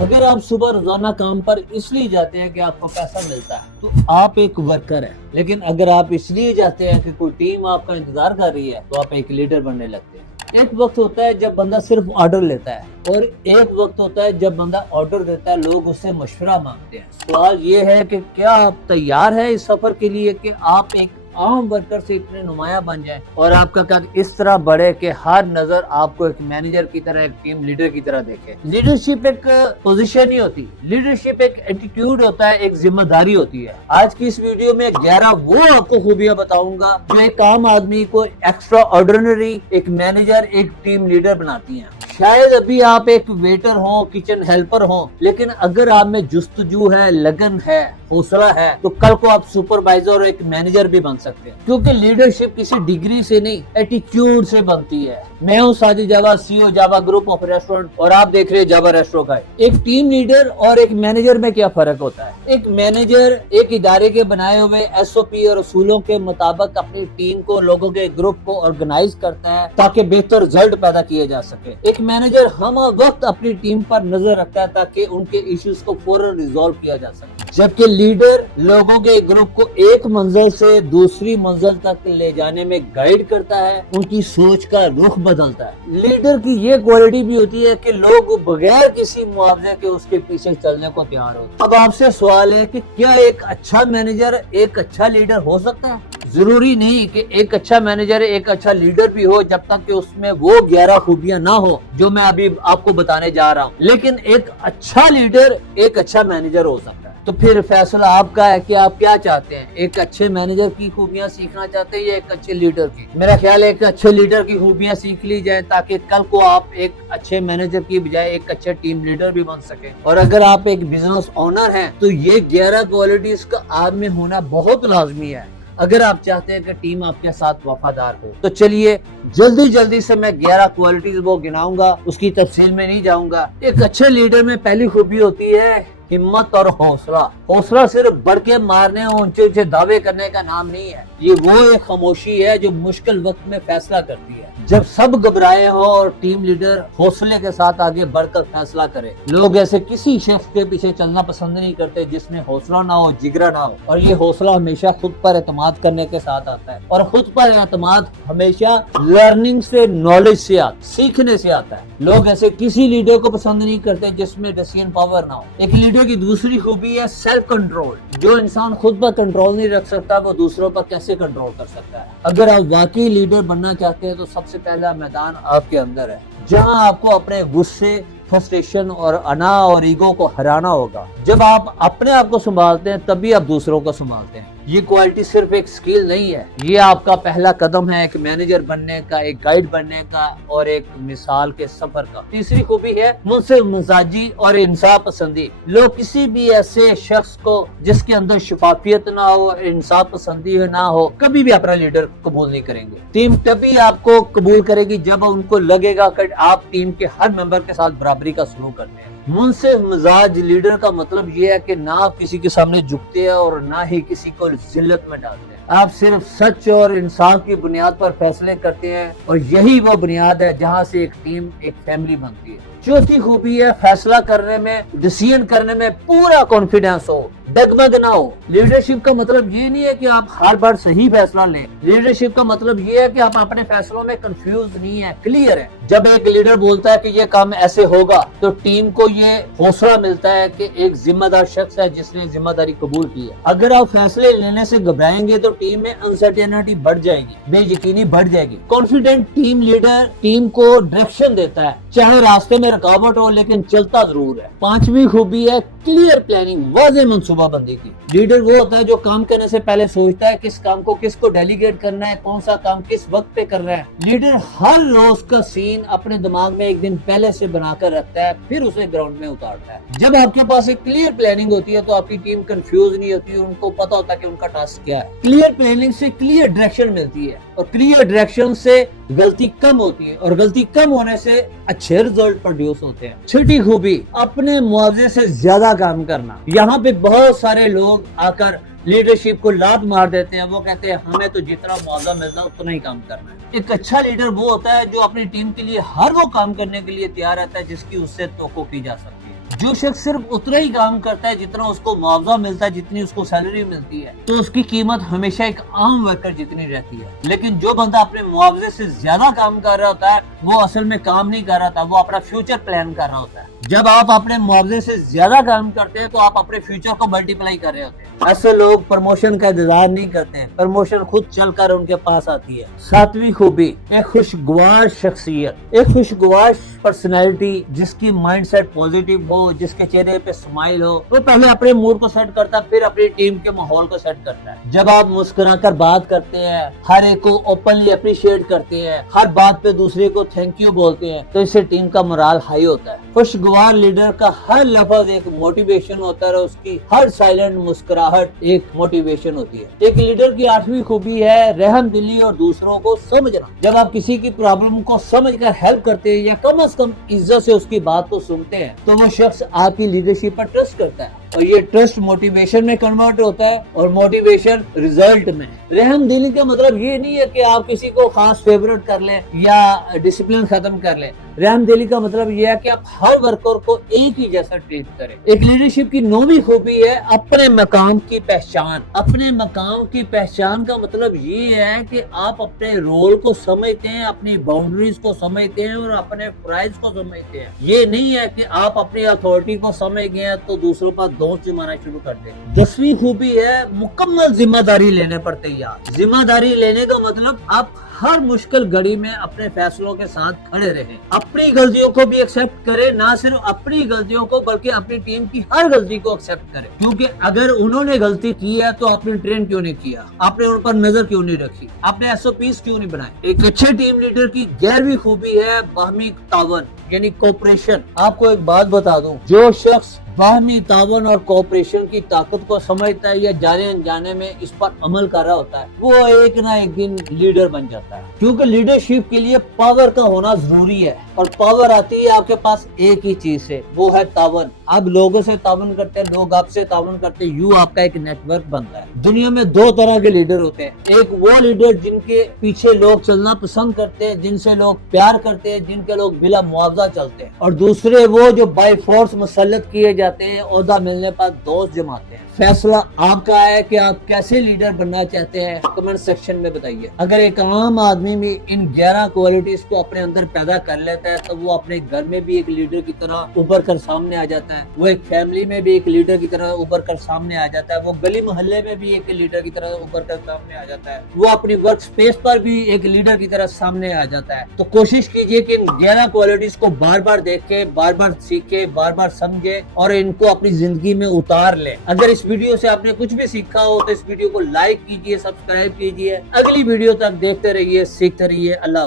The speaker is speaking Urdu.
اگر آپ صبح روزانہ کام پر اس لیے جاتے ہیں کہ آپ کو پیسہ ملتا ہے تو آپ ایک ورکر ہیں، لیکن اگر آپ اس لیے جاتے ہیں کہ کوئی ٹیم آپ کا انتظار کر رہی ہے تو آپ ایک لیڈر بننے لگتے ہیں۔ ایک وقت ہوتا ہے جب بندہ صرف آرڈر لیتا ہے، اور ایک وقت ہوتا ہے جب بندہ آرڈر دیتا ہے، لوگ اس سے مشورہ مانگتے ہیں۔ سوال یہ ہے کہ کیا آپ تیار ہیں اس سفر کے لیے کہ آپ ایک عام ورکر سے اتنے نمایاں بن جائیں اور آپ کا قد اس طرح بڑھے کہ ہر نظر آپ کو ایک مینیجر کی طرح، ایک ٹیم لیڈر کی طرح دیکھے۔ لیڈرشپ ایک پوزیشن نہیں ہوتی، لیڈرشپ ایک ایٹیٹیوڈ ہوتا ہے، ایک ذمہ داری ہوتی ہے۔ آج کی اس ویڈیو میں 11 وہ آپ کو خوبیاں بتاؤں گا جو ایک عام آدمی کو ایکسٹرا آرڈینری، ایک مینیجر، ایک ٹیم لیڈر بناتی ہیں۔ شاید ابھی آپ ایک ویٹر ہوں، کچن ہیلپر ہوں، لیکن اگر آپ میں جستجو ہے، لگن ہے، حوصلہ ہے، تو کل کو آپ سپروائزر اور ایک مینیجر بھی بن سکتے ہیں، کیونکہ لیڈرشپ کسی ڈگری سے نہیں، ایٹیٹیوڈ سے بنتی ہے۔ میں ہوں ساجد جاوا، سی او جاوا گروپ آف ریسٹورنٹ، اور آپ دیکھ رہے ہیں جاوا ریسٹورو گائیڈ۔ ایک ٹیم لیڈر اور ایک مینیجر میں کیا فرق ہوتا ہے؟ ایک مینیجر ایک ادارے کے بنائے ہوئے ایس او پی اور اصولوں کے مطابق اپنی ٹیم کو، لوگوں کے گروپ کو آرگنائز کرتا ہے تاکہ بہتر رزلٹ پیدا کیے جا سکے۔ ایک مینیجر ہم وقت اپنی ٹیم پر نظر رکھتا ہے تاکہ ان کے ایشوز کو فوراً ریزالو کیا جا سکے، جبکہ لیڈر لوگوں کے گروپ کو ایک منزل سے دوسری منزل تک لے جانے میں گائیڈ کرتا ہے، ان کی سوچ کا رخ بدلتا ہے۔ لیڈر کی یہ کوالٹی بھی ہوتی ہے کہ لوگ بغیر کسی معاوضے کے اس کے پیچھے چلنے کو تیار ہوتے ہیں۔ اب آپ سے سوال ہے کہ کیا ایک اچھا مینیجر ایک اچھا لیڈر ہو سکتا ہے؟ ضروری نہیں کہ ایک اچھا مینیجر ایک اچھا لیڈر بھی ہو، جب تک کہ اس میں وہ 11 خوبیاں نہ ہو جو میں ابھی آپ کو بتانے جا رہا ہوں، لیکن ایک اچھا لیڈر ایک اچھا مینیجر ہو سکتا ہے۔ تو پھر فیصلہ آپ کا ہے کہ آپ کیا چاہتے ہیں، ایک اچھے مینیجر کی خوبیاں سیکھنا چاہتے ہیں یا ایک اچھے لیڈر کی؟ میرا خیال ہے ایک اچھے لیڈر کی خوبیاں سیکھ لی جائے تاکہ کل کو آپ ایک اچھے مینیجر کی بجائے ایک اچھے ٹیم لیڈر بھی بن سکیں۔ اور اگر آپ ایک بزنس اونر ہیں تو یہ 11 کوالٹیز کا آپ میں ہونا بہت لازمی ہے اگر آپ چاہتے ہیں کہ ٹیم آپ کے ساتھ وفادار ہو۔ تو چلیے جلدی سے میں 11 کوالٹیز وہ گناؤں گا، اس کی تفصیل میں نہیں جاؤں گا۔ ایک اچھے لیڈر میں پہلی خوبی ہوتی ہے ہمت اور حوصلہ۔ حوصلہ صرف بڑھ کے مارنے اور اونچے دعوے کرنے کا نام نہیں ہے، یہ وہ ایک خاموشی ہے جو مشکل وقت میں فیصلہ کرتی ہے۔ جب سب گھبرائے ہو اور ٹیم لیڈر حوصلے کے ساتھ آگے بڑھ کر فیصلہ کرے۔ لوگ ایسے کسی شخص کے پیچھے چلنا پسند نہیں کرتے جس میں حوصلہ نہ ہو، جگرا نہ ہو، اور یہ حوصلہ ہمیشہ خود پر اعتماد کرنے کے ساتھ آتا ہے، اور خود پر اعتماد ہمیشہ لرننگ سے، نالج سے آتا ہے، سیکھنے سے آتا ہے۔ لوگ ایسے کسی لیڈر کو پسند نہیں کرتے جس میں ڈیسیژن پاور نہ ہو۔ ایک لیڈر کی دوسری خوبی ہے سیلف کنٹرول۔ جو انسان خود پر کنٹرول نہیں رکھ سکتا وہ دوسروں پر کیسے کنٹرول کر سکتا ہے؟ اگر آپ واقعی لیڈر بننا چاہتے ہیں تو سب سے پہلا میدان آپ کے اندر ہے، جہاں آپ کو اپنے غصے، فرسٹریشن اور انا اور ایگو کو ہرانا ہوگا۔ جب آپ اپنے آپ کو سنبھالتے ہیں تبھی آپ دوسروں کو سنبھالتے ہیں۔ یہ کوالٹی صرف ایک سکل نہیں ہے، یہ آپ کا پہلا قدم ہے ایک مینیجر بننے کا، ایک گائیڈ بننے کا، اور ایک مثال کے سفر کا۔ تیسری خوبی ہے منصف مزاجی اور انصاف پسندی۔ لوگ کسی بھی ایسے شخص کو جس کے اندر شفافیت نہ ہو، انصاف پسندی نہ ہو، کبھی بھی اپنا لیڈر قبول نہیں کریں گے۔ ٹیم تبھی آپ کو قبول کرے گی جب ان کو لگے گا کہ آپ ٹیم کے ہر ممبر کے ساتھ برابری کا سلوک کرتے ہیں۔ منصف مزاج لیڈر کا مطلب یہ ہے کہ نہ آپ کسی کے سامنے جھکتے ہیں اور نہ ہی کسی کو ذلت میں ڈالتے ہیں۔ آپ صرف سچ اور انصاف کی بنیاد پر فیصلے کرتے ہیں، اور یہی وہ بنیاد ہے جہاں سے ایک ٹیم، ایک فیملی بنتی ہے۔ چوتھی خوبی ہے فیصلہ کرنے میں، ڈیسیژن کرنے میں پورا کانفیڈنس ہو، ڈگمگ نہ ہو۔ لیڈرشپ کا مطلب یہ نہیں ہے کہ آپ ہر بار صحیح فیصلہ لیں، لیڈرشپ کا مطلب یہ ہے کہ آپ اپنے فیصلوں میں کنفیوز نہیں ہیں، کلیئر ہے۔ جب ایک لیڈر بولتا ہے کہ یہ کام ایسے ہوگا تو ٹیم کو یہ حوصلہ ملتا ہے کہ ایک ذمہ دار شخص ہے جس نے ذمہ داری قبول کی ہے۔ اگر آپ فیصلے لینے سے گھبرائیں گے تو ٹیم میں انسرٹینٹی بڑھ جائے گی، بے یقینی بڑھ جائے گی۔ کانفیڈنٹ ٹیم لیڈر ٹیم کو ڈائریکشن دیتا ہے، چاہے راستے میں رکاوٹ ہو لیکن چلتا ضرور ہے۔ پانچویں خوبی ہے کلیئر پلاننگ، واضح منصوبہ بندی کی۔ لیڈر وہ ہوتا ہے جو کام کرنے سے پہلے سوچتا ہے کس کام کو کس کو ڈیلیگیٹ کرنا ہے، کون سا کام کس وقت پہ کرنا ہے۔ لیڈر ہر روز کا سین اپنے دماغ میں ایک دن پہلے سے بنا کر رکھتا ہے، پھر اسے گراؤنڈ میں اتارتا ہے۔ جب آپ کے پاس ایک کلیئر پلاننگ ہوتی ہے تو آپ کی ٹیم کنفیوز نہیں ہوتی، ان کو پتا ہوتا ہے کہ ان کا ٹاسک کیا ہے۔ کلیئر پلاننگ سے کلیئر ڈائریکشن ملتی ہے، اور کلیئر ڈائریکشن سے غلطی کم ہوتی ہے، اور غلطی کم ہونے سے اچھے رزلٹ پروڈیوس ہوتے ہیں۔ چھٹی خوبی اپنے معاوضے سے زیادہ کام کرنا۔ یہاں پہ بہت سارے لوگ آ کر لیڈرشپ کو لات مار دیتے ہیں، وہ کہتے ہیں ہمیں تو جتنا معاوضہ ملتا ہے اتنا ہی کام کرنا ہے۔ ایک اچھا لیڈر وہ ہوتا ہے جو اپنی ٹیم کے لیے ہر وہ کام کرنے کے لیے تیار رہتا ہے جس کی اس سے توقع کی جا سکتی ہے۔ جو شخص صرف اتنا ہی کام کرتا ہے جتنا اس کو معاوضہ ملتا ہے، جتنی اس کو سیلری ملتی ہے، تو اس کی قیمت ہمیشہ ایک عام ورکر جتنی رہتی ہے۔ لیکن جو بندہ اپنے معاوضے سے زیادہ کام کر رہا ہوتا ہے وہ اصل میں کام نہیں کر رہا تھا، وہ اپنا فیوچر پلان کر رہا ہوتا ہے۔ جب آپ اپنے معاوضے سے زیادہ کام کرتے ہیں تو آپ اپنے فیوچر کو ملٹی پلائی کر رہے ہوتے ہیں۔ ایسے لوگ پروموشن کا انتظار نہیں کرتے ہیں، پروموشن خود چل کر ان کے پاس آتی ہے۔ ساتویں خوبی، ایک خوشگوار شخصیت، ایک خوشگوار پرسنالٹی جس کی مائنڈ سیٹ پوزیٹیو ہو، جس کے چہرے پہ اسمائل ہو، وہ پہلے اپنے موڈ کو سیٹ کرتا ہے، پھر اپنی ٹیم کے ماحول کو سیٹ کرتا ہے۔ جب آپ مسکرا کر بات کرتے ہیں، ہر ایک کو اوپنلی اپریشیٹ کرتے ہیں، ہر بات پہ دوسرے کو تھینک یو بولتے ہیں، تو اس سے ٹیم کا morale ہائی ہوتا ہے۔ خوشگوار لیڈر کا ہر لفظ ایک موٹیویشن ہوتا ہے اور اس کی ہر سائلنٹ مسکراہٹ ایک موٹیویشن ہوتی ہے۔ ایک لیڈر کی 8ویں خوبی ہے رحم دلی اور دوسروں کو سمجھنا۔ جب آپ کسی کی پرابلم کو سمجھ کر ہیلپ کرتے ہیں یا کم از کم عزت سے اس کی بات کو سنتے ہیں تو وہ شخص آپ کی لیڈرشپ پر ٹرسٹ کرتا ہے، اور یہ ٹرسٹ موٹیویشن میں کنورٹ ہوتا ہے اور موٹیویشن ریزلٹ میں۔ رحم دلی کا مطلب یہ نہیں ہے کہ آپ کسی کو خاص فیورٹ کر لیں یا ڈسپلن ختم کر لیں۔ رحم دلی کا مطلب یہ ہے کہ آپ ہر ورکر کو ایک ہی جیسا ٹریٹ کریں۔ ایک لیڈرشپ کی 9ویں خوبی ہے اپنے مقام کی پہچان۔ اپنے مقام کی پہچان کا مطلب یہ ہے کہ آپ اپنے رول کو سمجھتے ہیں، اپنی باؤنڈریز کو سمجھتے ہیں اور اپنے فرائض کو سمجھتے ہیں۔ یہ نہیں ہے کہ آپ اپنی اتھارٹی کو سمجھ گئے ہیں تو دوسروں پر دوست جمانا شروع کر دیں۔ 10ویں خوبی ہے مکمل ذمہ داری لینے پر تیار۔ ذمہ داری لینے کا مطلب آپ ہر مشکل گھڑی میں اپنے فیصلوں کے ساتھ کھڑے رہیں، اپنی غلطیوں کو بھی ایکسپٹ کریں، نہ صرف اپنی غلطیوں کو بلکہ اپنی ٹیم کی ہر غلطی کو ایکسپٹ کریں، کیونکہ اگر انہوں نے غلطی کی ہے تو آپ نے ٹرین کیوں نہیں کیا، آپ نے ان پر نظر کیوں نہیں رکھی، آپ نے SOPs کیوں نہیں بنائے۔ ایک اچھے ٹیم لیڈر کی 11ویں خوبی ہے باہمی تعاون یعنی کوپریشن۔ آپ کو ایک بات بتا دوں، جو شخص باہمی تعاون اور کوپریشن کی طاقت کو سمجھتا ہے یا جانے انجانے میں اس پر عمل کر رہا ہوتا ہے وہ ایک نہ ایک دن لیڈر بن جاتا ہے، کیونکہ لیڈرشپ کے لیے پاور کا ہونا ضروری ہے، اور پاور آتی ہے آپ کے پاس ایک ہی چیز سے، وہ ہے تعاون۔ آپ لوگوں سے تعاون کرتے ہیں، لوگ آپ سے تعاون کرتے ہیں، یوں آپ کا ایک نیٹ ورک بنتا ہے۔ دنیا میں 2 طرح کے لیڈر ہوتے ہیں، ایک وہ لیڈر جن کے پیچھے لوگ چلنا پسند کرتے ہیں، جن سے لوگ پیار کرتے ہیں، جن کے لوگ بلا معاوضہ چلتے ہیں، اور دوسرے وہ جو بائی فورس مسلط کیے جاتے ہیں، عہدہ ملنے پر دوست جماتے ہیں۔ فیصلہ آپ کا ہے کہ آپ کیسے لیڈر بننا چاہتے ہیں، کمنٹ سیکشن میں بتائیے۔ اگر ایک عام آدمی بھی ان 11 کوالٹیز کو اپنے اندر پیدا کر لیتا ہے تو وہ اپنے گھر میں بھی ایک لیڈر کی طرح ابھر کر سامنے آ جاتا ہے، وہ ایک فیملی میں بھی ایک لیڈر کی طرح ابھر کر سامنے آ جاتا ہے، وہ گلی محلے میں بھی ایک لیڈر کی طرح ابھر کر سامنے آ جاتا ہے، وہ اپنی ورک سپیس پر بھی ایک لیڈر کی طرح سامنے آ جاتا ہے۔ تو کوشش کیجئے کہ ان 11 کوالٹیز کو بار بار دیکھیں، بار بار سیکھیں، بار بار سمجھیں اور ان کو اپنی زندگی میں اتار لیں۔ اگر اس ویڈیو سے آپ نے کچھ بھی سیکھا ہو تو اس ویڈیو کو لائک کیجئے، سبسکرائب کیجئے۔ اگلی ویڈیو تک دیکھتے رہیے، سیکھتے رہیے۔ اللہ